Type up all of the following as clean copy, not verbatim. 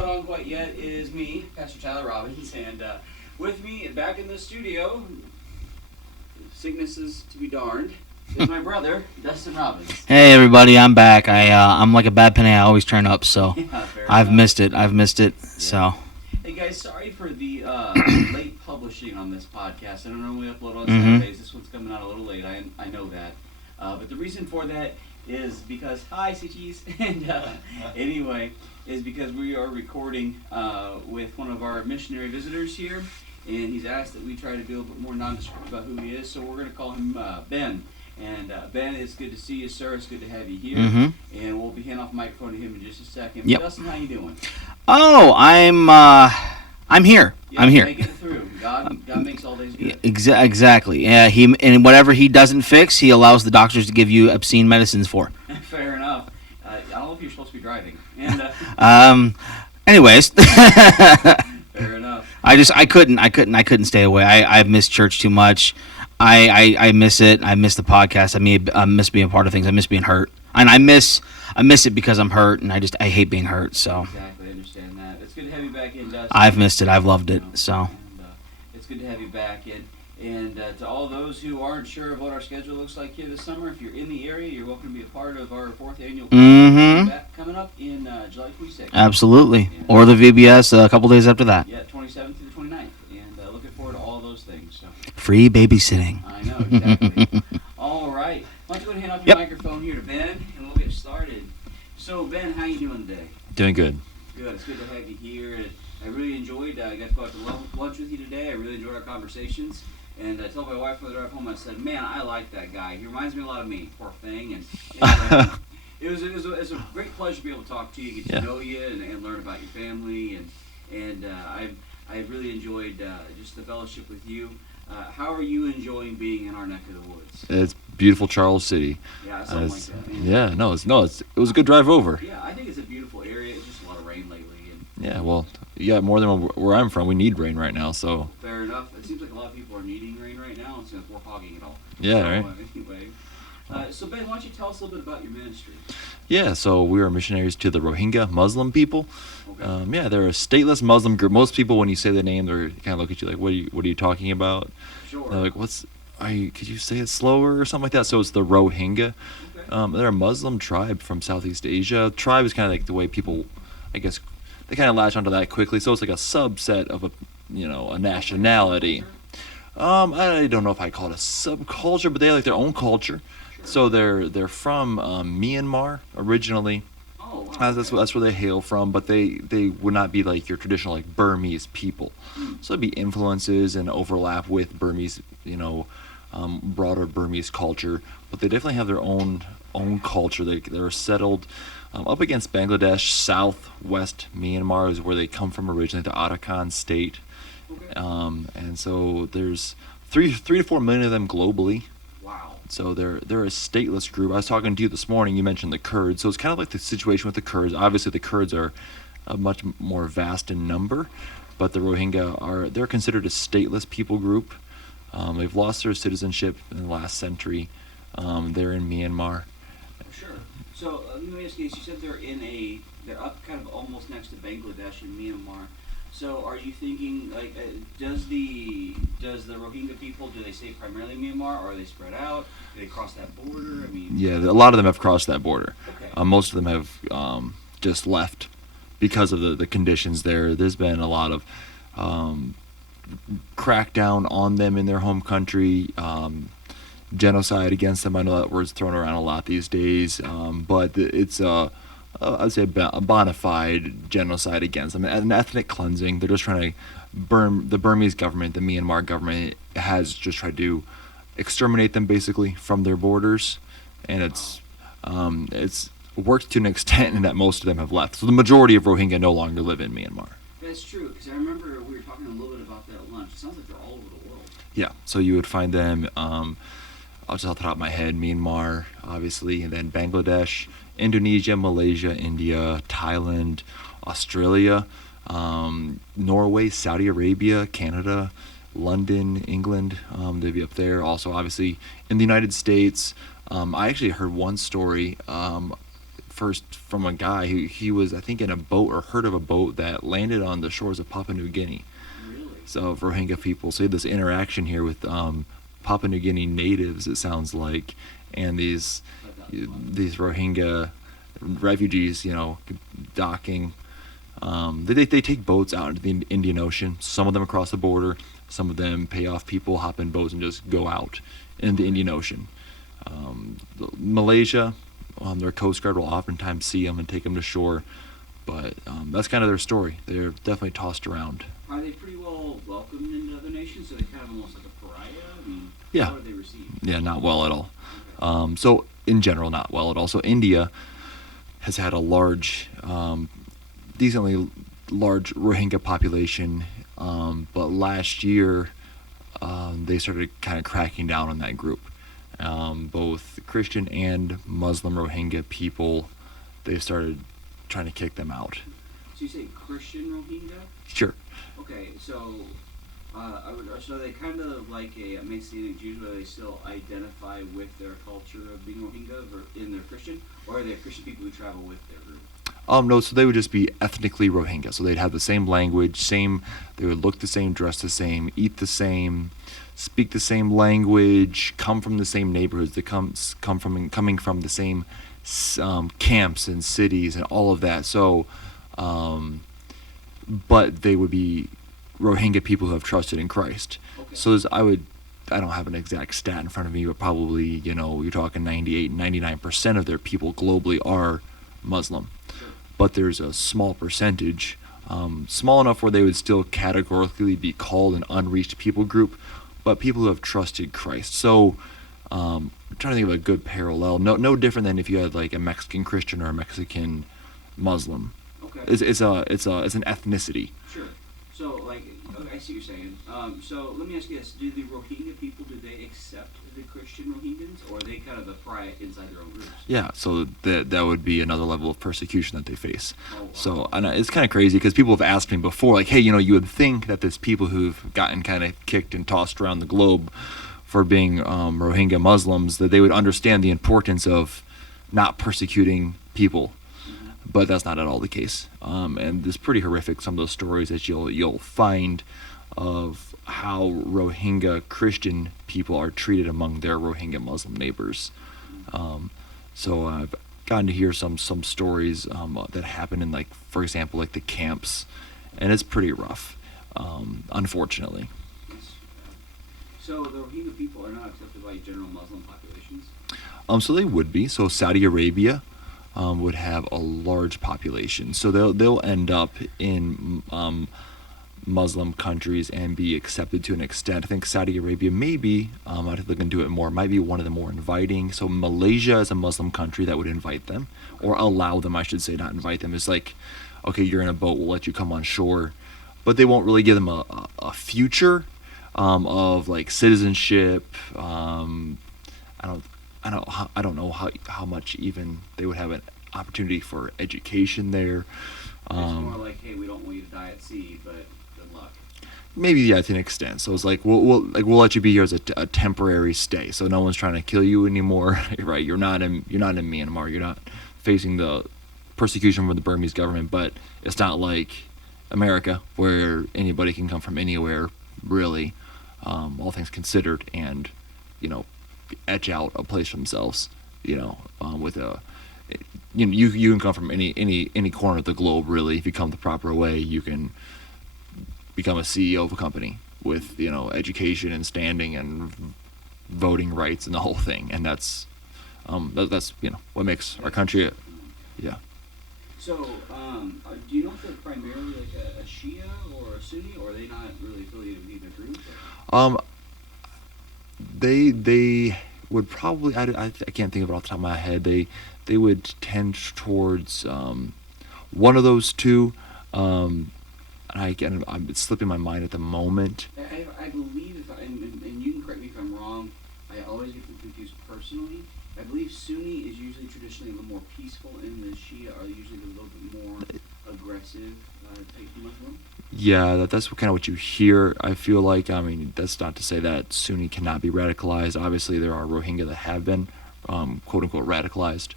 caught on quite yet is me, Pastor Tyler Robbins, and with me back in the studio, sicknesses to be darned, is my brother, Dustin Robbins. Hey everybody, I'm back. I'm like a bad penny. I always turn up, so Yeah, I've missed it. Yeah. So. Hey guys, sorry for the late publishing on this podcast. I don't normally upload on Saturdays. This one's coming out a little late. I know that, but the reason for that is because hi, CGs, and anyway, is because we are recording with one of our missionary visitors here, and he's asked that we try to be a little bit more nondescript about who he is. So we're going to call him Ben. And Ben, it's good to see you, sir. It's good to have you here. And we'll be handing off the microphone to him in just a second. Yep. Dustin, how you doing? Oh, I'm here. Yeah, I'm here. Making it through. God makes all days good. Exactly. Yeah. And whatever he doesn't fix, he allows the doctors to give you obscene medicines for. Fair enough. I don't know if you're supposed to be driving. And anyways. Fair enough. I couldn't stay away. I've missed church too much. I miss it. I miss the podcast. I miss being a part of things. I miss being hurt, and I miss it because I'm hurt, and I hate being hurt. So exactly, I understand that. It's good to have you back in, Dustin. I've missed it. I've loved it. So and, it's good to have you back in. And to all those who aren't sure of what our schedule looks like here this summer, if you're in the area, you're welcome to be a part of our 4th annual conference coming up in July 26th. Absolutely, and, or the VBS a couple days after that. Yeah, 27th through the 29th, and looking forward to all those things. So. Free babysitting. I know, exactly. All right. Why don't you go ahead and hand off your microphone here to Ben, and we'll get started. So, Ben, how you doing today? Doing good. Good. It's good to have you here. And I really enjoyed, I got to go out to lunch with you today. I really enjoyed our conversations. And I told my wife on the drive home, I said, man, I like that guy. He reminds me a lot of me, poor thing. And it was a great pleasure to be able to talk to you, get to know you, and learn about your family. And I really enjoyed just the fellowship with you. How are you enjoying being in our neck of the woods? It's beautiful Charles City. Yeah, something like that. Yeah, it was a good drive over. Yeah, I think it's a beautiful area. It's just a lot of rain lately. Yeah, well, more than where I'm from. We need rain right now, so. Fair enough. It seems like a lot of people are needing rain right now, and we're hogging it all. Yeah, right. Anyway, so Ben, why don't you tell us a little bit about your ministry? Yeah, so we are missionaries to the Rohingya Muslim people. Okay. They're a stateless Muslim group. Most people, when you say the name, they kind of look at you like, what are you talking about? Sure. They're like, could you say it slower or something like that? So it's the Rohingya. Okay. They're a Muslim tribe from Southeast Asia. Tribe is kind of like the way people, I guess, they kind of latch onto that quickly. So it's like a subset of a nationality. I don't know if I call it a subculture, but they like their own culture. Sure. So they're from Myanmar originally. Oh, wow. That's where they hail from, but they would not be like your traditional like Burmese people. So it'd be influences and overlap with Burmese, broader Burmese culture, but they definitely have their own culture. They're settled up against Bangladesh. Southwest Myanmar is where they come from originally, the Arakan state. Okay. And so there's 3 to 4 million of them globally. Wow. So they're a stateless group. I was talking to you this morning. You mentioned the Kurds. So it's kind of like the situation with the Kurds. Obviously, the Kurds are much more vast in number, but the Rohingya they're considered a stateless people group. They've lost their citizenship in the last century. They're in Myanmar. Sure. So let me ask you, you said they're up kind of almost next to Bangladesh and Myanmar. So are you thinking, like, does the Rohingya people, do they stay primarily in Myanmar, or are they spread out? Do they cross that border? I mean, yeah, a lot of them have crossed that border. Okay. Most of them have just left because of the conditions there. There's been a lot of crackdown on them in their home country, genocide against them. I know that word's thrown around a lot these days, but it's I'd say a bona fide genocide against them, an ethnic cleansing. They're just trying to the Burmese government, the Myanmar government has just tried to exterminate them basically from their borders, and it's worked to an extent in that most of them have left. So the majority of Rohingya no longer live in Myanmar. That's true, because I remember we were talking a little bit about that at lunch. It sounds like they're all over the world. Yeah, so you would find them, just off the top of my head, Myanmar, obviously, and then Bangladesh, Indonesia, Malaysia, India, Thailand, Australia, Norway, Saudi Arabia, Canada, London, England. They'd be up there. Also, obviously, in the United States. I actually heard one story first from a guy who he was, I think, in a boat or heard of a boat that landed on the shores of Papua New Guinea. Really? So Rohingya people, so you have this interaction here with Papua New Guinea natives, it sounds like, and these Rohingya refugees, docking. They take boats out into the Indian Ocean. Some of them across the border. Some of them pay off people, hop in boats, and just go out in the Indian Ocean. Malaysia, their Coast Guard will oftentimes see them and take them to shore. But that's kind of their story. They're definitely tossed around. Are they pretty well welcomed into other nations? So they're kind of almost like a pariah? I mean, Yeah. how are they received? Yeah, not well at all. Okay. So in general, not well at all. So India has had a decently large Rohingya population, but last year they started kind of cracking down on that group. Both Christian and Muslim Rohingya people, they started trying to kick them out. So you say Christian Rohingya? Sure. Okay, so so they kind of like a Messianic Jews where they still identify with their culture of being Rohingya in their Christian, or are they Christian people who travel with their group? No, so they would just be ethnically Rohingya. So they'd have the same language, they would look the same, dress the same, eat the same, speak the same language, come from the same neighborhoods, they coming from the same camps and cities and all of that. So, but they would be Rohingya people who have trusted in Christ. Okay. So I don't have an exact stat in front of me, but probably, you're talking 98, 99% of their people globally are Muslim. Sure. But there's a small percentage, small enough where they would still categorically be called an unreached people group, but people who have trusted Christ. So, I'm trying to think of a good parallel. No different than if you had like a Mexican Christian or a Mexican Muslim. Okay. It's an ethnicity. Sure. So, like, okay, I see what you're saying. So let me ask you this: do the Rohingya people, do they accept the Christian Rohingyans, or are they kind of the pariah inside their own groups? Yeah, so that would be another level of persecution that they face. Oh, wow. So and it's kind of crazy because people have asked me before, like, hey, you would think that there's people who've gotten kind of kicked and tossed around the globe for being Rohingya Muslims, that they would understand the importance of not persecuting people. But that's not at all the case. And it's pretty horrific, some of those stories that you'll find of how Rohingya Christian people are treated among their Rohingya Muslim neighbors. So I've gotten to hear some stories that happen in, like, for example, like the camps, and it's pretty rough, unfortunately. Yes. So the Rohingya people are not accepted by general Muslim populations? So they would be. So Saudi Arabia would have a large population. So they'll end up in Muslim countries and be accepted to an extent. I think Saudi Arabia maybe, I'd have to look into it more, might be one of the more inviting. So Malaysia is a Muslim country that would invite them, or allow them, I should say, not invite them. It's like, okay, you're in a boat, we'll let you come on shore. But they won't really give them a future of like citizenship. I don't know how much even they would have an opportunity for education there. It's more like, hey, we don't want you to die at sea, but good luck. Maybe, yeah, to an extent. So it's like we'll let you be here as a temporary stay. So no one's trying to kill you anymore, right? You're not in Myanmar. You're not facing the persecution from the Burmese government. But it's not like America, where anybody can come from anywhere, really, all things considered, and etch out a place for themselves. With a you can come from any corner of the globe, really. If you come the proper way, you can become a CEO of a company with education and standing and voting rights and the whole thing. And that's what makes our country. Yeah. So, do you know if they're primarily like a Shia or a Sunni, or are they not really affiliated with either group? They would probably, I can't think of it off the top of my head. They would tend towards one of those two. And it's slipping my mind at the moment. I believe, and you can correct me if I'm wrong, I always get them confused personally. I believe Sunni is usually traditionally a little more peaceful, and the Shia are usually a little bit more aggressive type Muslim. Yeah, that's kind of what you hear. I feel like, that's not to say that Sunni cannot be radicalized. Obviously, there are Rohingya that have been, quote-unquote, radicalized.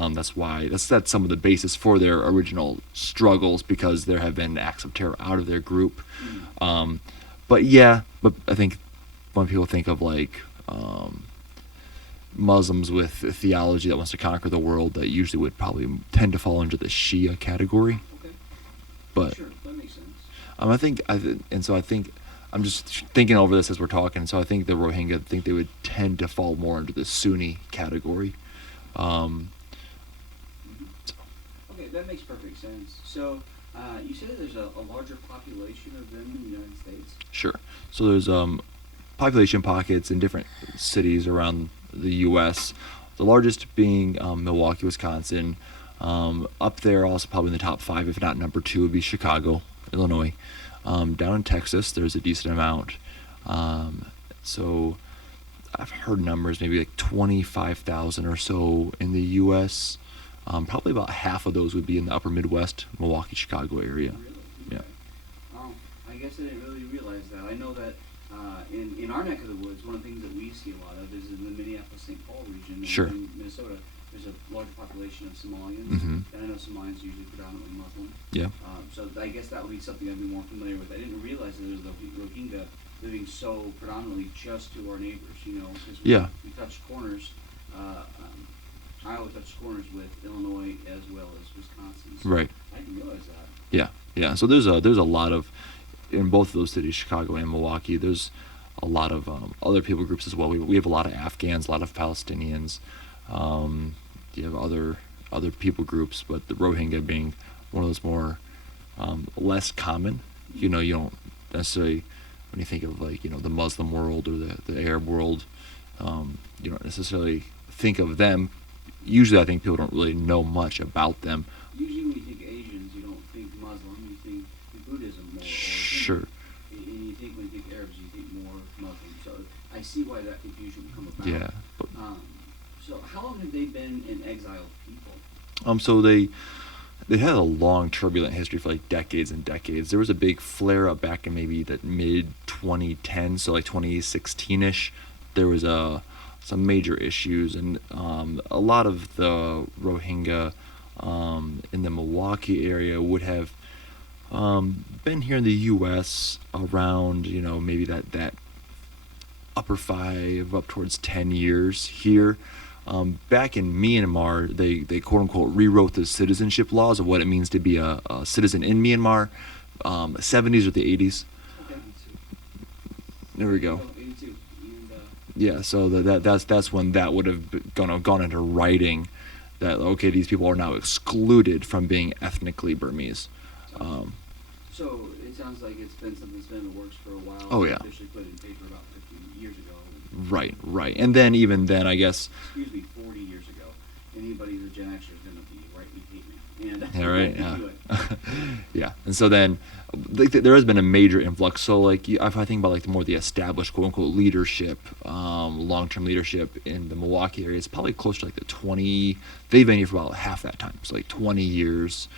That's some of the basis for their original struggles, because there have been acts of terror out of their group. But I think when people think of like Muslims with a theology that wants to conquer the world, that usually would probably tend to fall into the Shia category. Okay. But Sure, that makes sense. I think I'm just thinking over this as we're talking. So I think the Rohingya, I think they would tend to fall more into the Sunni category. Okay, that makes perfect sense. So, you said that there's a larger population of them in the United States? Sure. So there's population pockets in different cities around the U.S. The largest being Milwaukee, Wisconsin. Up there, also probably in the top 5, if not number 2, would be Chicago, Illinois. Down in Texas, there's a decent amount. So I've heard numbers, maybe like 25,000 or so in the U.S. Probably about half of those would be in the upper Midwest, Milwaukee, Chicago area. Really? Yeah. Okay. I guess I didn't really realize that. I know that in our neck of the woods, one of the things that we see a lot of is in the Minneapolis-St. Paul region. Sure. In Minnesota, there's a large population of Somalians. Mhm. And I know Somalians are usually predominantly Muslim. Yeah. So I guess that would be something I'd be more familiar with. I didn't realize that there's the Rohingya living so predominantly just to our neighbors, because Yeah. we touched corners. Iowa touched corners with Illinois as well as Wisconsin. So Right. I didn't realize that. Yeah. So there's a lot of, in both of those cities, Chicago and Milwaukee, there's a lot of other people groups as well. We have a lot of Afghans, a lot of Palestinians. You have other people groups, but the Rohingya being one of those more less common. You don't necessarily, when you think of like the Muslim world or the Arab world, you don't necessarily think of them. Usually, I think people don't really know much about them. Usually when you think Asians, you don't think Muslim, you think Buddhism more. Or Sure. Hindu. And you think when you think Arabs, you think more Muslim. So I see why that confusion would come about. Yeah. But, So how long have they been an exiled people? so they had a long turbulent history for like decades and decades. There was a big flare up back in maybe the mid 2010s, so like 2016ish. There was some major issues, and a lot of the Rohingya in the Milwaukee area would have been here in the U.S. around maybe that upper 5 up towards 10 years here. Back in Myanmar, they quote unquote rewrote the citizenship laws of what it means to be a citizen in Myanmar. 70s or the 80s. Okay. There we go. Oh, 82. And, Yeah, so that's when that would have gone into writing, that okay, these people are now excluded from being ethnically Burmese. so it sounds like it's been something that's been in the works for a while. Oh, yeah. Officially put in paper about 50 years ago. Right, and then even then, I guess. Excuse me, 40 years ago. Anybody who's a Gen Xer is going to be rightly hate me. And Yeah, right. won't do Yeah. it. Yeah, and so then there has been a major influx. So like if I think about like the established quote unquote leadership, long-term leadership in the Milwaukee area, it's probably close to like the 20. They've been here for about half that time, so like 20 years.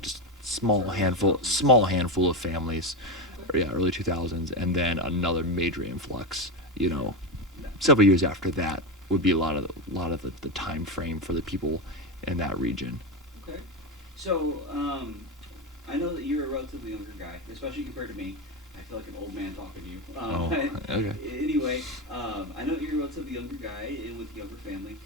Just small handful of families. Yeah, early 2000s, and then another major influx. Several years after that would be a lot of the time frame for the people in that region. Okay. So, I know that you're a relatively younger guy, especially compared to me. I feel like an old man talking to you. Okay. Anyway, I know that you're a relatively younger guy and with a younger family.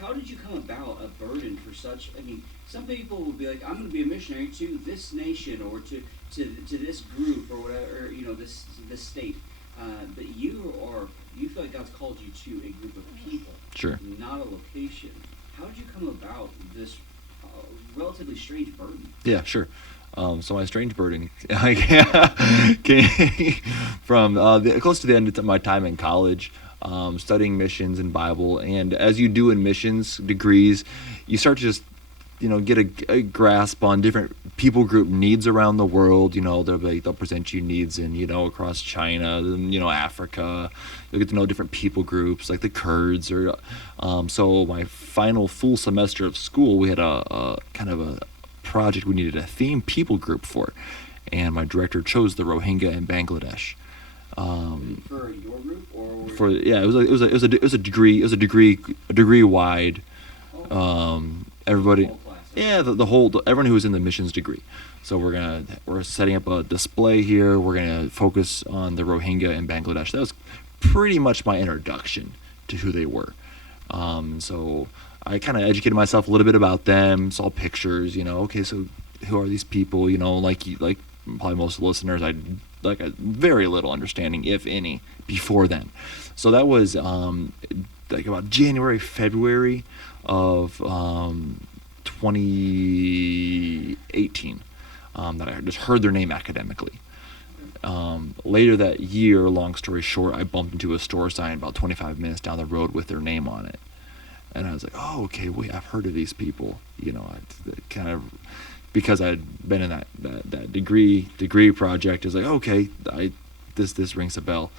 How did you come about a burden for such? I mean, some people would be like, I'm going to be a missionary to this nation or to this group or whatever, or, this state. But you feel like God's called you to a group of people, Sure. not a location. How did you come about this relatively strange burden? Yeah, sure. So my strange burden came from close to the end of my time in college, studying missions and Bible. And as you do in missions degrees, you start to just get a grasp on different people group needs around the world. They'll present you needs in across China, Africa. You'll get to know different people groups like the Kurds or so my final full semester of school, we had a kind of a project we needed a theme people group for, and my director chose the Rohingya in Bangladesh. For your group, or it was a degree wide Everybody, Whole class, yeah, everyone who was in the missions degree. So we're setting up a display here. We're gonna focus on the Rohingya in Bangladesh. That was pretty much my introduction to who they were. So I kind of educated myself a little bit about them, saw pictures, okay, so who are these people, like probably most listeners, I like a very little understanding, if any, before then. So that was like about January, February of 2018 that I just heard their name academically. Later that year, long story short, I bumped into a store sign about 25 minutes down the road with their name on it. And I was like, oh, okay, wait, I've heard of these people. I kind of, because I'd been in that degree project, I was like, okay, this rings a bell.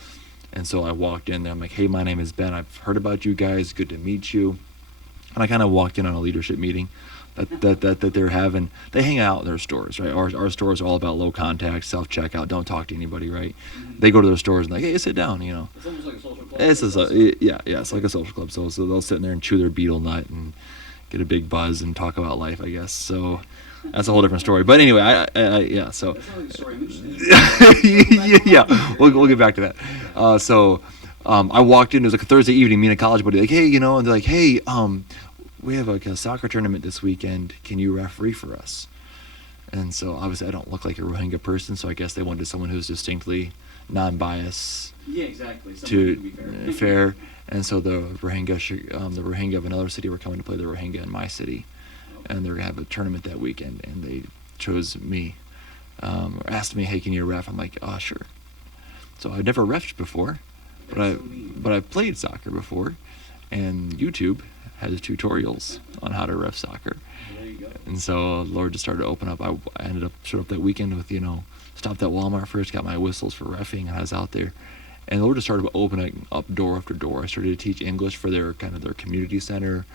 And so I walked in there. I'm like, hey, my name is Ben. I've heard about you guys. Good to meet you. And I kind of walked in on a leadership meeting that they're having. They hang out in their stores, right? Our stores are all about low contact, self checkout, don't talk to anybody, right? Mm-hmm. They go to their stores and like, hey, sit down, It's almost like a social club. It's like a social club. So they'll sit in there and chew their beetle nut and get a big buzz and talk about life, I guess. So that's a whole different story. But anyway, yeah. So That's not like a story I'm interested in. yeah, we'll get back to that. So I walked in. It was like a Thursday evening. Me and a college buddy, like, hey, and they're like, hey, we have like a soccer tournament this weekend. Can you referee for us? And so obviously I don't look like a Rohingya person, so I guess they wanted someone who's distinctly non-biased. Yeah, exactly. To Someone who can be fair. And so the Rohingya of another city were coming to play the Rohingya in my city, and they're gonna have a tournament that weekend, and they chose me, or asked me, hey, can you ref? I'm like, oh, sure. So I've never refed before, but I've played soccer before, and YouTube has tutorials on how to ref soccer. There you go. And so Lord just started to open up. I ended up showed up that weekend with, stopped at Walmart first, got my whistles for reffing, and I was out there. And the Lord just started opening up door after door. I started to teach English for their community center.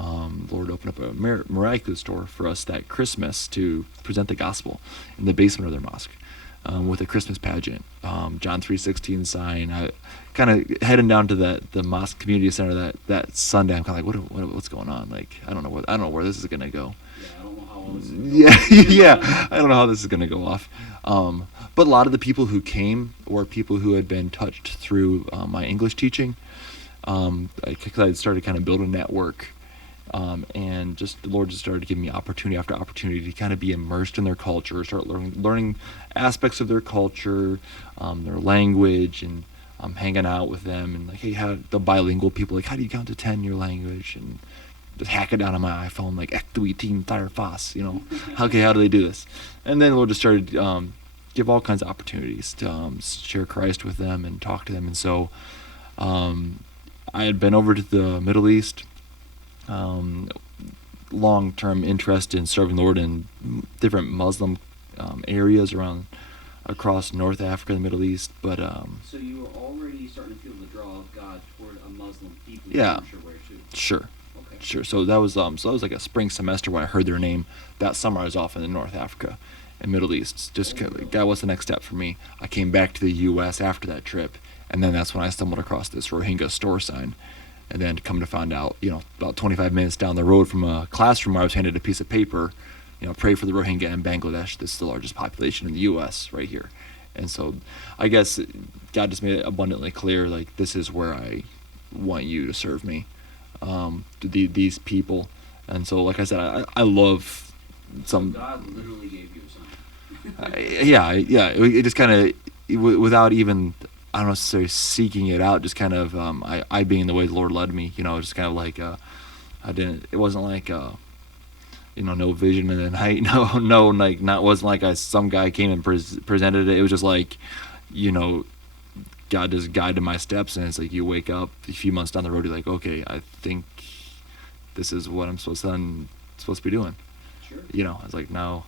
Lord opened up a miraculous door for us that Christmas to present the gospel in the basement of their mosque. With a Christmas pageant, John 3:16 sign. I kind of heading down to the mosque community center that Sunday. I'm kind of like, what's going on? Like, I don't know where this is gonna go. Yeah, I don't know how all this is going. Yeah, I don't know how this is gonna go off. But a lot of the people who came were people who had been touched through my English teaching. Because I started kind of building a network. And just the Lord just started giving me opportunity after opportunity to kind of be immersed in their culture, start learning aspects of their culture, their language, and hanging out with them. And like, hey, the bilingual people, like, how do you count to 10 in your language? And just hack it down on my iPhone, like, Ektui Team Tire Fas, Okay, how do they do this? And then the Lord just started give all kinds of opportunities to share Christ with them and talk to them. And so I had been over to the Middle East. Long-term interest in serving the Lord in different Muslim areas across North Africa and the Middle East, but So you were already starting to feel the draw of God toward a Muslim people. Yeah. Sure where too. Sure. Okay. Sure. So that was like a spring semester when I heard their name. That summer I was off in North Africa and Middle East. That was the next step for me. I came back to the U.S. after that trip, and then that's when I stumbled across this Rohingya store sign. And then come to find out, about 25 minutes down the road from a classroom where I was handed a piece of paper, pray for the Rohingya in Bangladesh. This is the largest population in the U.S. right here. And so I guess God just made it abundantly clear, like, this is where I want you to serve me, these people. And so, like I said, I love some... God literally gave you a sign. Yeah. It just kind of, without even... I don't necessarily seeking it out, just kind of I being the way the Lord led me, just kind of like it wasn't like no vision in the night, wasn't like some guy came and presented it. It was just like, God just guided my steps, and it's like you wake up a few months down the road, you're like, okay, I think this is what I'm supposed to be doing. Sure. I was like, no,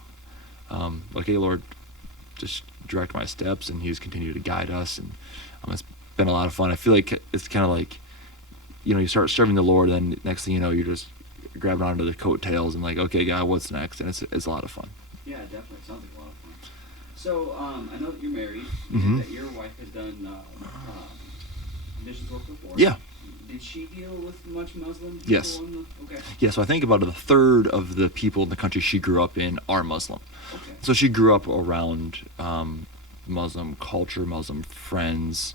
okay, Lord, just direct my steps, and He's continued to guide us, and it's been a lot of fun. I feel like it's kind of like, you start serving the Lord, and next thing you know, you're just grabbing onto the coattails and like, okay, God, what's next? And it's a lot of fun. Yeah, definitely. Sounds like a lot of fun. So, I know that you're married, Mhm. that your wife has done missions work before. Yeah. did she deal with much Muslim people? Yes. Okay. Yeah, so I think about a third of the people in the country she grew up in are Muslim. Okay. So she grew up around Muslim culture, Muslim friends,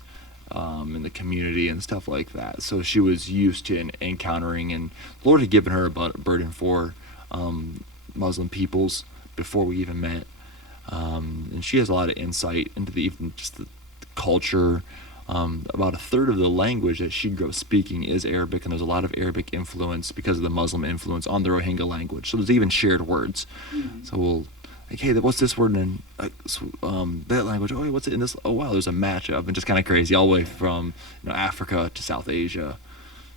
in the community and stuff like that. So she was used to encountering, and the Lord had given her a burden for Muslim peoples before we even met. And she has a lot of insight into even just the culture. About a third of the language that she grew up speaking is Arabic, and there's a lot of Arabic influence because of the Muslim influence on the Rohingya language. So there's even shared words. Mm-hmm. So we'll like, hey, what's this word in that language? Oh, hey, what's it in this? Oh, wow, there's a matchup, and just kind of crazy all the way from Africa to South Asia.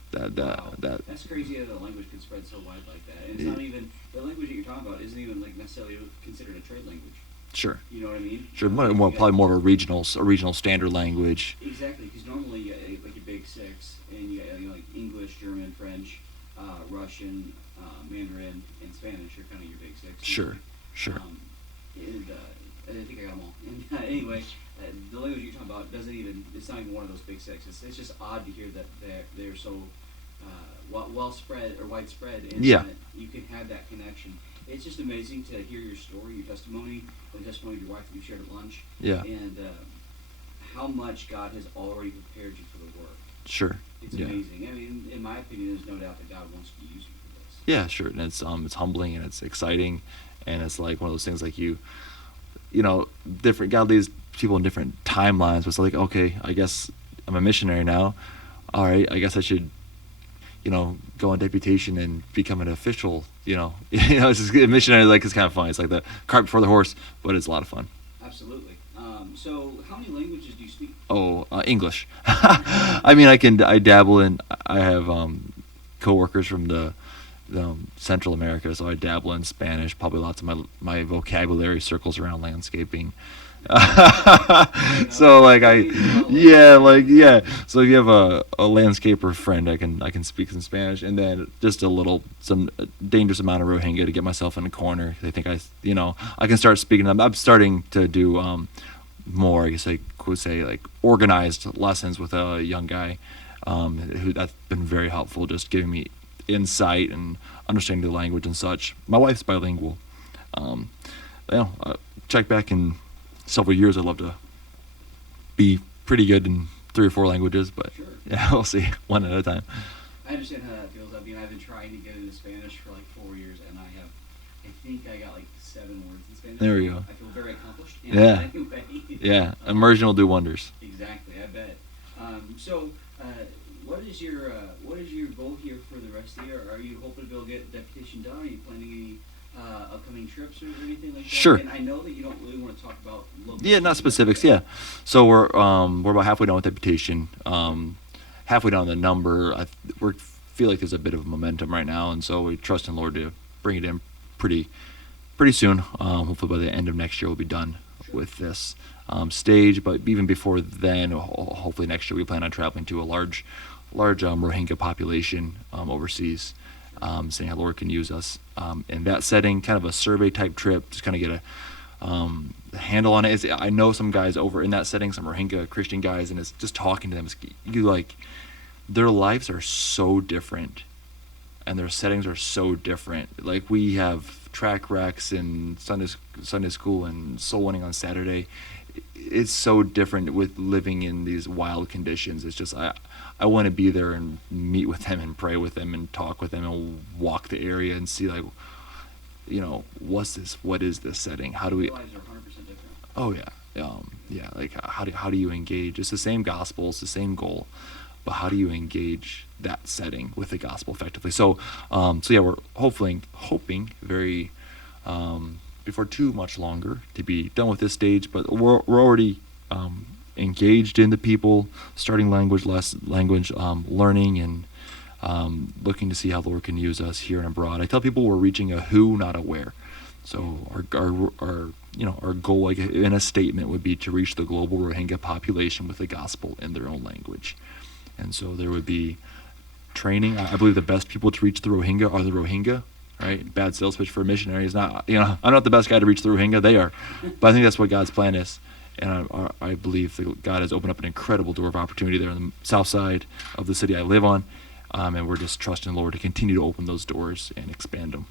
That's crazy that the language could spread so wide like that. And it's not even the language that you're talking about isn't even like necessarily considered a trade language. Sure. You know what I mean? Sure, probably more of a regional standard language. Exactly, because normally you got like your big six, and you got like English, German, French, Russian, Mandarin, and Spanish are kind of your big six. Sure. And I think I got them all. And anyway, the language you're talking about it's not even one of those big six. It's just odd to hear that they're so well spread or widespread, and Yeah. you can have that connection. It's just amazing to hear your story, your testimony, the testimony of your wife that you shared at lunch. Yeah. And how much God has already prepared you for the work. Sure. It's Yeah. amazing. I mean, in my opinion, there's no doubt that God wants to use you for this. Yeah, sure. And it's humbling and it's exciting, and it's like one of those things like different God leads people in different timelines. But it's like, okay, I guess I'm a missionary now. All right, I guess I should, go on deputation and become an official. It's just, a missionary it's kind of fun. It's like the cart before the horse, but it's a lot of fun. Absolutely. So, how many languages do you speak? Oh, English. I mean, I dabble in. I have coworkers from the Central America, so I dabble in Spanish. Probably lots of my vocabulary circles around landscaping. So So if you have a landscaper friend, I can speak some Spanish, and then just some dangerous amount of Rohingya to get myself in a corner. They think I can start speaking them. I'm starting to do more, I guess I could say, like organized lessons with a young guy, who that's been very helpful, just giving me insight and understanding the language and such. My wife's bilingual. Check back in several years, I'd love to be pretty good in 3 or 4 languages, but Sure. yeah, we'll see, one at a time. I understand how that feels. I mean, I've been trying to get into Spanish for like 4 years, and I think I got like 7 words in Spanish. There we go. I feel very accomplished. Yeah. Anyway. Yeah, immersion will do wonders. Exactly, I bet. What is your goal here for the rest of the year? Are you hoping to be able to get deputation done? Are you planning any upcoming trips or anything like that? Sure. And I know that you don't really want to talk about locations. Yeah, not specifics. Yeah, so we're about halfway done with deputation. Halfway down the number. We feel like there's a bit of momentum right now, and so we trust in the Lord to bring it in pretty soon. Hopefully by the end of next year we'll be done with this stage. But even before then, hopefully next year we plan on traveling to a large Rohingya population overseas. Seeing how the Lord can use us in that setting, kind of a survey type trip, just kind of get a handle on it. I know some guys over in that setting, some Rohingya Christian guys, and it's just talking to them. Their lives are so different, and their settings are so different. Like, we have track recs and Sunday school and soul winning on Saturday. It's so different with living in these wild conditions. It's just I want to be there and meet with them and pray with them and talk with them and walk the area and see, like, what is this setting? How do we? Their lives are 100% different. Oh yeah, like how do you engage? It's the same gospel, it's the same goal, but how do you engage that setting with the gospel effectively? So yeah, we're hoping very before too much longer to be done with this stage, but we're already engaged in the people, starting language learning, and looking to see how the Lord can use us here and abroad. I tell people we're reaching a who, not a where. So our goal, like in a statement, would be to reach the global Rohingya population with the gospel in their own language. And so there would be training. I believe the best people to reach the Rohingya are the Rohingya. Right? Bad sales pitch for a missionary is not. I'm not the best guy to reach the Rohingya. They are, but I think that's what God's plan is. And I believe that God has opened up an incredible door of opportunity there on the south side of the city I live on. And we're just trusting the Lord to continue to open those doors and expand them.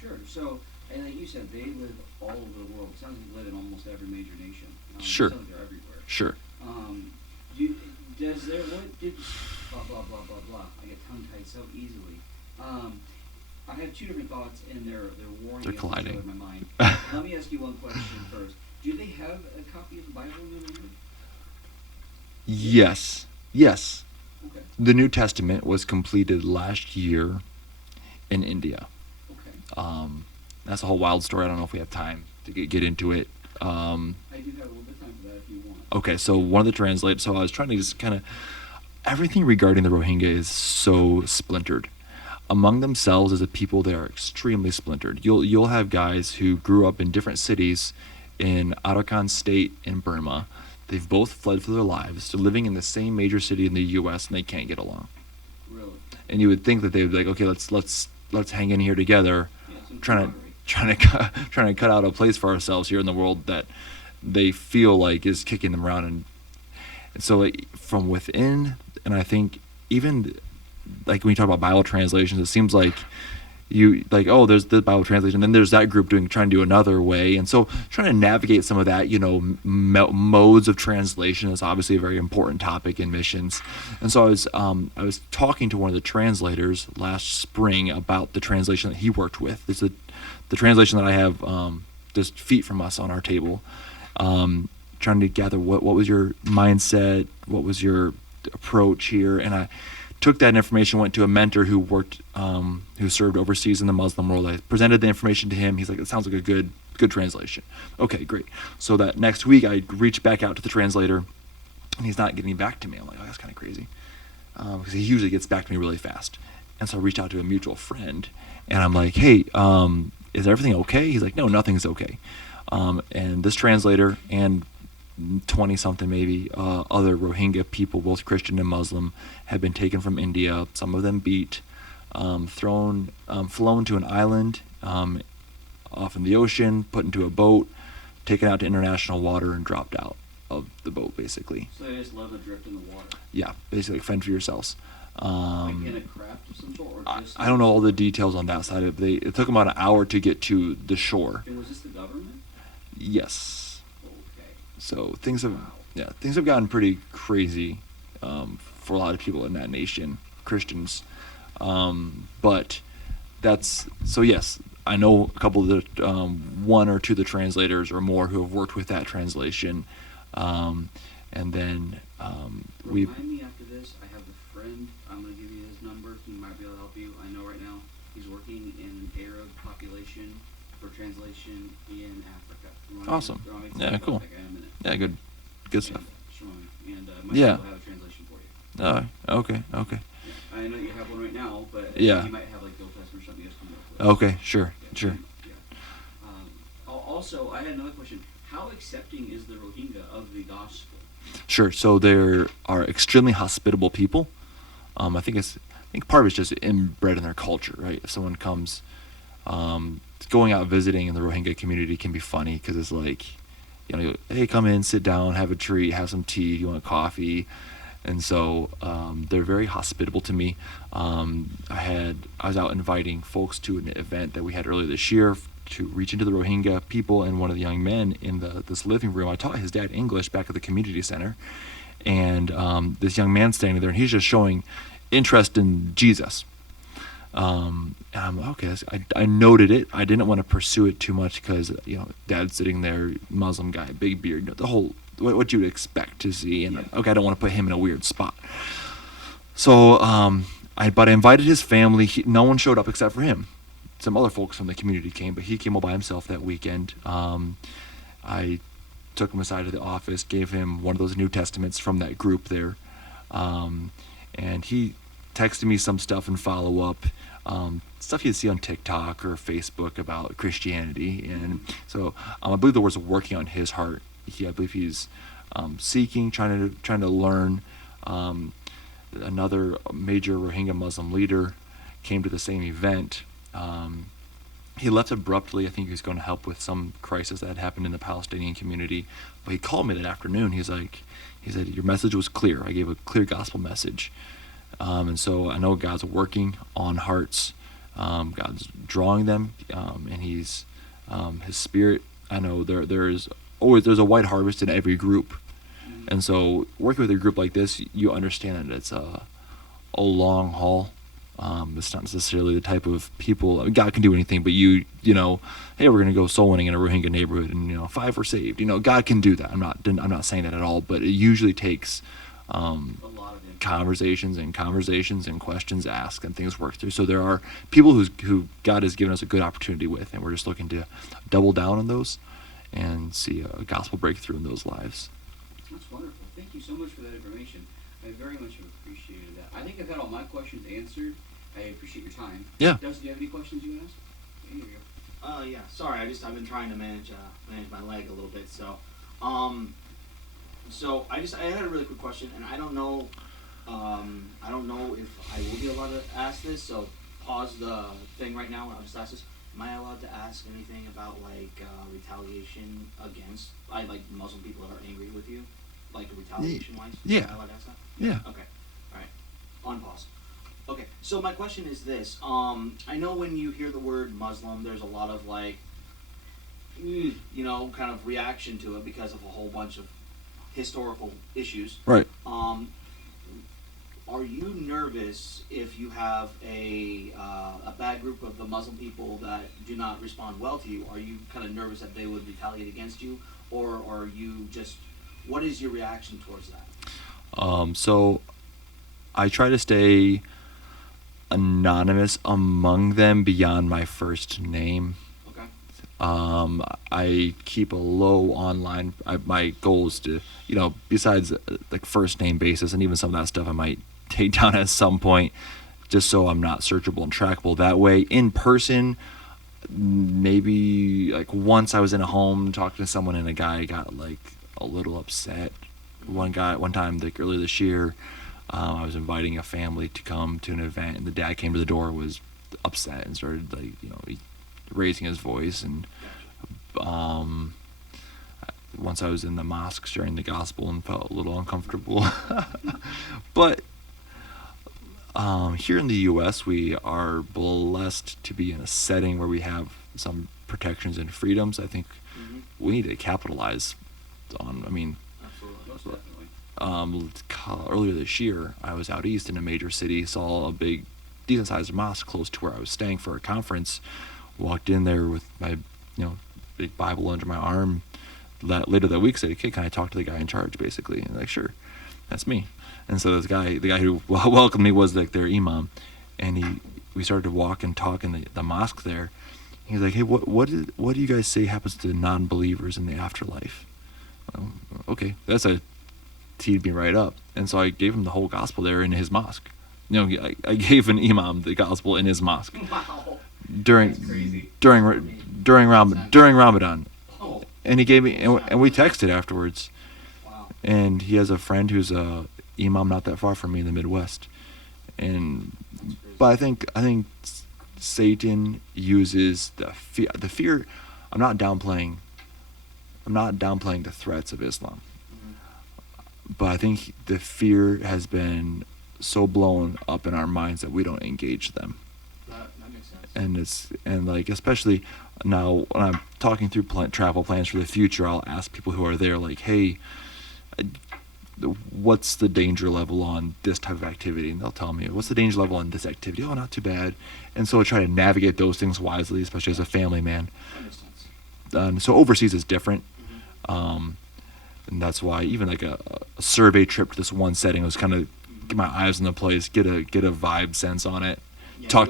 Sure. So, and like you said, they live all over the world. It sounds like they live in almost every major nation. Sure. It sounds like they're everywhere. Sure. Does there, what did, blah, blah, blah, blah, blah. I get tongue-tied so easily. I have two different thoughts, and they're warring They're against each other colliding. in my mind. Let me ask you one question first. Do they have a copy of the Bible in their room? Yes. Yes. Okay. The New Testament was completed last year in India. Okay. That's a whole wild story. I don't know if we have time to get into it. I do have a little bit of time for that if you want. Okay, so one of the translators, so I was trying to just kind of, everything regarding the Rohingya is so splintered. Among themselves as a people, they are extremely splintered. You'll have guys who grew up in different cities in Arakan State in Burma. They've both fled for their lives. They're living in the same major city in the U.S. and they can't get along. Really? And you would think that they would be like, okay, let's hang in here together, Yeah, some trying camaraderie. to cut out a place for ourselves here in the world that they feel like is kicking them around. And so like, from within, and I think even like when you talk about Bible translations, it seems like you like, oh, there's the Bible translation, then there's that group trying to do another way, and so trying to navigate some of that, modes of translation is obviously a very important topic in missions. And so I was talking to one of the translators last spring about the translation that he worked with. It's the translation that I have just feet from us on our table, trying to gather what was your mindset, what was your approach here, and I took that information, went to a mentor who served overseas in the Muslim world. I presented the information to him. He's like, it sounds like a good translation. Okay, great. So that next week I reached back out to the translator, and he's not getting back to me. I'm like, oh, that's kind of crazy. Because he usually gets back to me really fast. And so I reached out to a mutual friend, and I'm like, hey, is everything okay? He's like, no, nothing's okay. And this translator and 20-something maybe other Rohingya people, both Christian and Muslim, have been taken from India. Some of them beat, flown to an island off in the ocean, put into a boat, taken out to international water, and dropped out of the boat, basically. So they just let them drift in the water? Yeah, basically fend for yourselves. Like in a craft of some sort? Or just I don't know all the details on that side of it. It took them about an hour to get to the shore. And was this the government? Yes. Okay. So things have Wow. things have gotten pretty crazy for a lot of people in that nation, Christians. But that's so yes, I know a couple of the one or two of the translators or more who have worked with that translation, and then we. Remind me after this. I have a friend. I'm gonna give you his number. He might be able to help you. I know right now he's working in an Arab population for translation in Africa. Awesome. Yeah, cool. Yeah, good stuff. And Yeah. might have a translation for you. Okay. Yeah. I know you have one right now, but Yeah. you might have like the Old Testament or something you guys can work with. Okay, sure. Yeah. Also, I had another question. How accepting is the Rohingya of the gospel? Sure. So there are extremely hospitable people. I think part of it's just inbred in their culture, right? If someone comes, going out visiting in the Rohingya community can be funny because it's like, hey, come in, sit down, have a treat, have some tea, if you want coffee. And so they're very hospitable to me. I was out inviting folks to an event that we had earlier this year to reach into the Rohingya people, and one of the young men in this living room, I taught his dad English back at the community center, and this young man standing there, and he's just showing interest in Jesus. And I'm like, okay, I noted it. I didn't want to pursue it too much because, dad's sitting there, Muslim guy, big beard, the whole, what you would expect to see. And okay, I don't want to put him in a weird spot. So, but I invited his family. No one showed up except for him. Some other folks from the community came, but he came all by himself that weekend. I took him aside to the office, gave him one of those New Testaments from that group there. And he texted me some stuff and follow up, stuff you'd see on TikTok or Facebook about Christianity. And so I believe the Lord's working on his heart. I believe he's seeking, trying to learn. Another major Rohingya Muslim leader came to the same event, he left abruptly. I think he was going to help with some crisis that had happened in the Palestinian community. But he called me that afternoon. He said, your message was clear. I gave a clear gospel message. And so I know God's working on hearts. God's drawing them, and he's his spirit. I know there's a white harvest in every group. And so working with a group like this, you understand that it's a long haul. It's not necessarily the type of people. I mean, God can do anything, but you know, hey, we're gonna go soul winning in a Rohingya neighborhood, and 5 were saved. God can do that. I'm not saying that at all, but it usually takes A lot of conversations and questions asked and things worked through. So there are people who God has given us a good opportunity with, and we're just looking to double down on those and see a gospel breakthrough in those lives. That's wonderful. Thank you so much for that information. I very much have appreciated that. I think I've had all my questions answered. I appreciate your time. Yeah. Dustin, do you have any questions you want to ask? Here you go. Yeah. Sorry, I've been trying to manage my leg a little bit. So, I had a really quick question, and I don't know if I will be allowed to ask this. So pause the thing right now, and I'll just ask this. Am I allowed to ask anything about retaliation against Muslim people that are angry with you, retaliation wise? Yeah. Am I allowed to ask that? Yeah. Okay. All right. On pause. Okay. So my question is this: I know when you hear the word Muslim, there's a lot of kind of reaction to it because of a whole bunch of historical issues. Right. Are you nervous if you have a bad group of the Muslim people that do not respond well to you? Are you kind of nervous that they would retaliate against you, or are you just? What is your reaction towards that? So I try to stay anonymous among them beyond my first name. Okay. I keep a low online. My goal is to, besides first name basis and even some of that stuff I might take down at some point, just so I'm not searchable and trackable that way. In person, maybe once I was in a home talking to someone and a guy got a little upset. One time earlier this year, I was inviting a family to come to an event, and the dad came to the door, was upset, and started raising his voice. And once I was in the mosque sharing the gospel and felt a little uncomfortable. But here in the U.S., we are blessed to be in a setting where we have some protections and freedoms. I think we need to capitalize on. Absolutely. Most definitely. Earlier this year, I was out east in a major city, saw a big, decent-sized mosque close to where I was staying for a conference. Walked in there with my, big Bible under my arm. Later that week, said, "Okay, can I talk to the guy in charge?" Basically, and sure, that's me. And so the guy who welcomed me was their imam, and we started to walk and talk in the mosque there. He's like, "Hey, what do you guys say happens to non-believers in the afterlife?" Okay, that's teed me right up. And so I gave him the whole gospel there in his mosque. I gave an imam the gospel in his mosque. Wow. During Ramadan. Oh. And he gave me, and we texted afterwards. Wow. And he has a friend who's a imam not that far from me in the Midwest. But I think Satan uses the fear. I'm not downplaying the threats of Islam. But I think the fear has been so blown up in our minds that we don't engage them. That makes sense. And especially now when I'm talking through travel plans for the future, I'll ask people who are there, hey, what's the danger level on this type of activity? And they'll tell me, what's the danger level on this activity? Oh, not too bad. And so I try to navigate those things wisely, especially as a family man. That makes sense. So overseas is different. And that's why even a survey trip to this one setting was kind of get my eyes on the place, get a vibe sense on it. Yeah, talk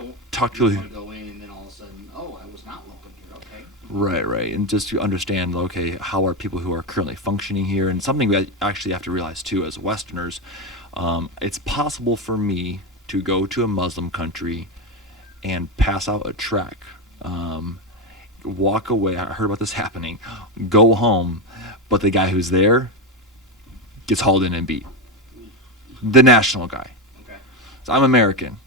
to you want to go in and then all of a sudden, oh, I was not welcome here. Okay. Right, and just to understand, how are people who are currently functioning here, and something we actually have to realize too as Westerners, it's possible for me to go to a Muslim country and pass out a tract, walk away. I heard about this happening. Go home, but the guy who's there gets hauled in and beat. The national guy. Okay. So I'm American.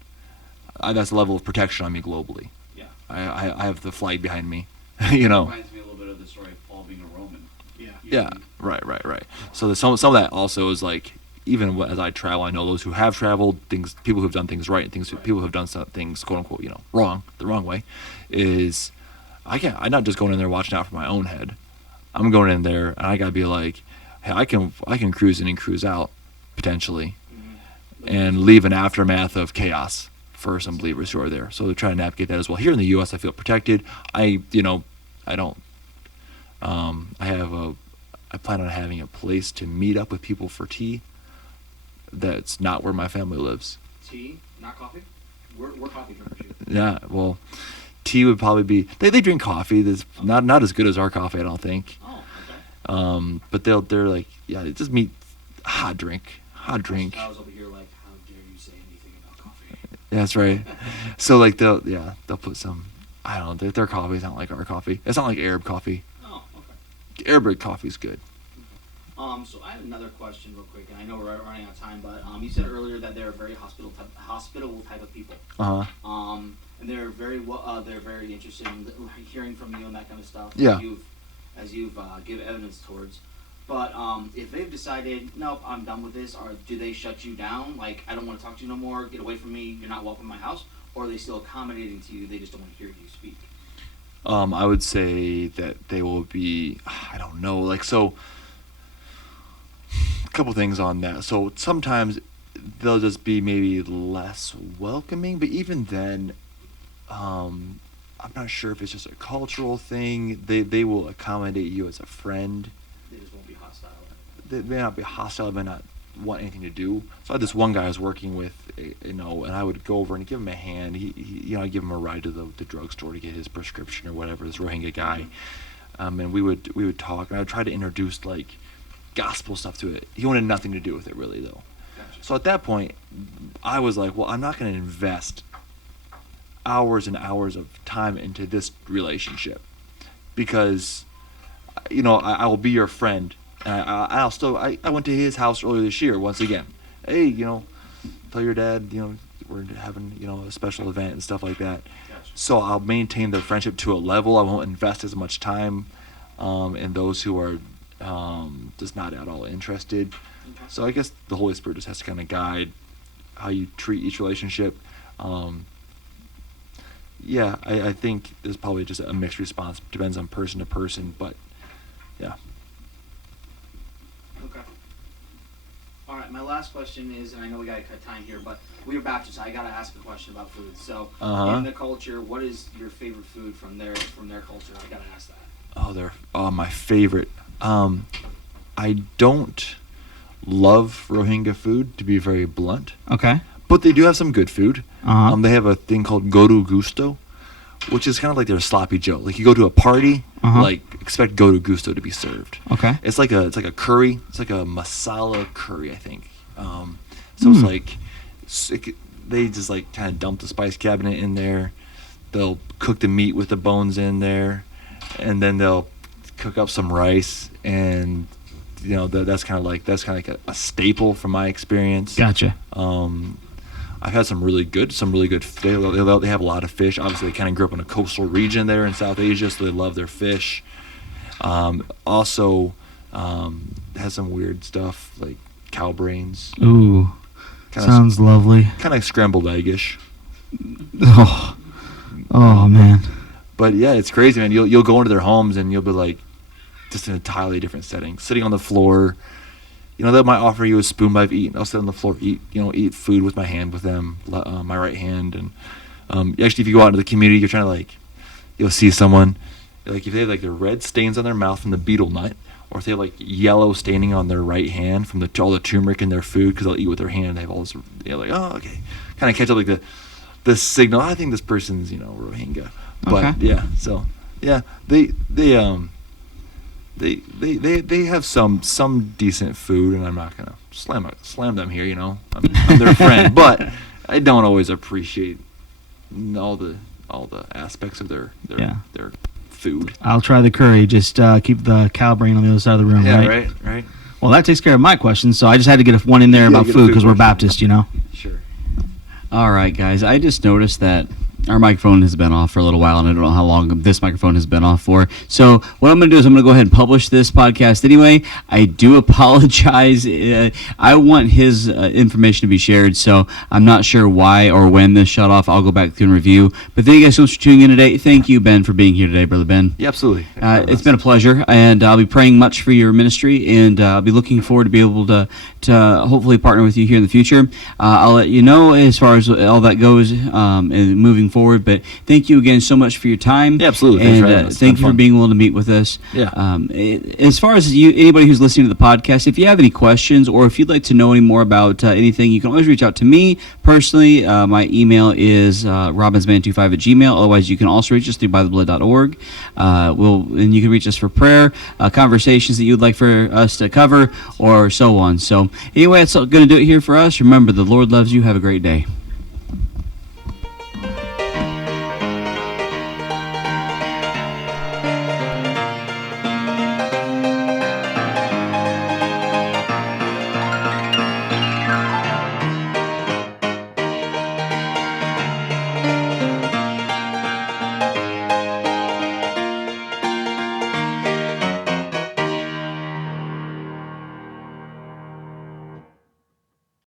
That's a level of protection on me globally. Yeah. I have the flag behind me. You know. Reminds me a little bit of the story of Paul being a Roman. Yeah. Yeah. Right. So there's some of that also is like, even as I travel, I know those who have traveled, people who've done things right, and people who have done some things, quote unquote, wrong, the wrong way, is I'm not just going in there watching out for my own head. I'm going in there and I gotta be like, hey, I can cruise in and cruise out potentially, and leave an aftermath of chaos for some believers who are there. So they're trying to navigate that as well. Here in the U.S., I feel protected. I plan on having a place to meet up with people for tea. That's not where my family lives. Tea, not coffee? We're coffee drinkers here. Yeah, well, tea would probably be. They drink coffee. That's not as good as our coffee, I don't think. Oh, okay. But they're like, yeah, just meet hot drink. I was over here like, how dare you say anything about coffee? Yeah, that's right. So like they'll put some. I don't know. Their coffee's not like our coffee. It's not like Arab coffee. Oh, okay. Arabic coffee's good. So I have another question real quick, and I know we're running out of time, but you said earlier that they're a very hospitable type of people. And they're very interested in hearing from you and that kind of stuff. Yeah. As you've give evidence towards. But if they've decided, nope, I'm done with this, or do they shut you down? Like, I don't want to talk to you no more. Get away from me. You're not welcome in my house. Or are they still accommodating to you? They just don't want to hear you speak. I would say that they will be. I don't know. Like so. A couple things on that. So sometimes they'll just be maybe less welcoming, but even then, I'm not sure if it's just a cultural thing. They will accommodate you as a friend. They just won't be hostile. They may not be hostile, may not want anything to do. So I had this one guy I was working with, and I would go over and give him a hand. I'd give him a ride to the drugstore to get his prescription or whatever. This Rohingya guy, and we would talk, and I would try to introduce like gospel stuff to it. He wanted nothing to do with it really though. Gotcha. So at that point I was like, well, I'm not going to invest hours and hours of time into this relationship because I will be your friend, and I went to his house earlier this year once again. Hey, tell your dad we're having a special event and stuff like that. Gotcha. So I'll maintain the friendship to a level. I won't invest as much time in those who are just not at all interested. Okay. So I guess the Holy Spirit just has to kind of guide how you treat each relationship. I think there's probably just a mixed response. Depends on person to person, but yeah. Okay. All right, my last question is, and I know we gotta cut time here, but we are Baptists. I gotta ask a question about food. So in the culture, what is your favorite food from their culture? I gotta ask that. My favorite. I don't love Rohingya food, to be very blunt. Okay. But they do have some good food. They have a thing called goru gusto, which is kind of like their sloppy Joe. Like you go to a party, like expect goru gusto to be served. Okay. It's like a curry. It's like a masala curry, I think. It's like they just like kind of dump the spice cabinet in there. They'll cook the meat with the bones in there, and then they'll cook up some rice, and that's kind of like a staple from my experience. Gotcha. I've had some really good they have a lot of fish. Obviously they kind of grew up in a coastal region there in South Asia, so they love their fish. Also has some weird stuff like cow brains. Ooh, sounds lovely. Kind of scrambled eggish. Oh man. But yeah, it's crazy, man. You'll go into their homes and you'll be like, just an entirely different setting. Sitting on the floor, they might offer you a spoon, but I've eaten. I'll sit on the floor, eat food with my hand with them, my right hand. And actually, if you go out into the community, you're trying to you'll see someone, like if they have like the red stains on their mouth from the betel nut, or if they have like yellow staining on their right hand from all the turmeric in their food, because they'll eat with their hand. They have all this, like, oh, okay, kind of catch up like the signal. I think this person's Rohingya. But okay. Yeah, so yeah, they have some decent food, and I'm not gonna slam them here. I'm their friend, but I don't always appreciate all the aspects of their food. I'll try the curry. Just keep the cow brain on the other side of the room. Yeah, right. Well, that takes care of my question. So I just had to get one in there about food because we're Baptist, Sure. All right, guys. I just noticed that Our microphone has been off for a little while, and I don't know how long this microphone has been off for. So what I'm going to do is I'm going to go ahead and publish this podcast anyway. I do apologize. I want his information to be shared, so I'm not sure why or when this shut off. I'll go back through and review. But thank you guys so much for tuning in today. Thank you, Ben, for being here today, Brother Ben. Yeah, absolutely. It's been a pleasure, and I'll be praying much for your ministry, and I'll be looking forward to be able to hopefully partner with you here in the future. I'll let you know as far as all that goes and moving forward, but thank you again so much for your time. Yeah, absolutely. And thank you for being willing to meet with us. Yeah. As far as anybody who's listening to the podcast, if you have any questions or if you'd like to know any more about anything, you can always reach out to me personally. My email is robinsman25@gmail. Otherwise, you can also reach us through bytheblood.org. And you can reach us for prayer, conversations that you'd like for us to cover, or so on. So anyway, that's going to do it here for us. Remember, the Lord loves you. Have a great day.